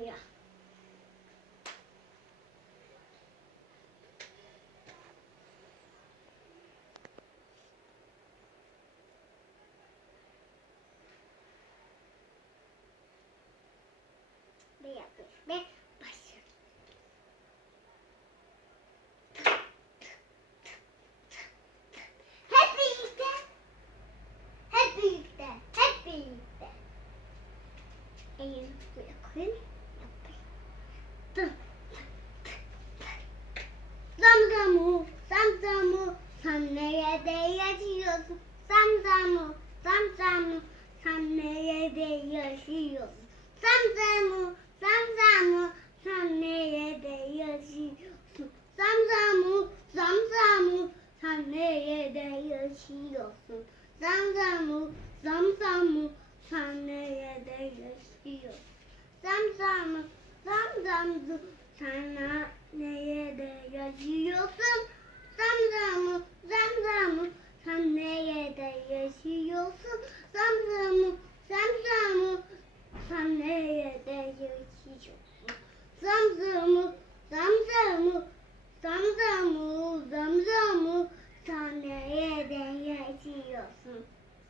いや。でやね。Sen nerede yaşıyorsun? Zamzamu, zamzamu, sen nerede yaşıyorsun? Zamzamu, zamzamu, sen nerede yaşıyorsun? Zamzamu, zamzamu, sen nerede yaşıyorsun? Zamzamu, zamzamu, sen nerede yaşıyorsun? Zamzamu, zamzamu, sen nerede yaşıyorsun? Zamzamu, zamzamu, sen nerede yaşıyorsun? Zamzamu, zamzamu, sen nerede yaşıyorsun? Zamzamu, zamzamu, zamzamu, zamzamu, sen nerede yaşıyorsun?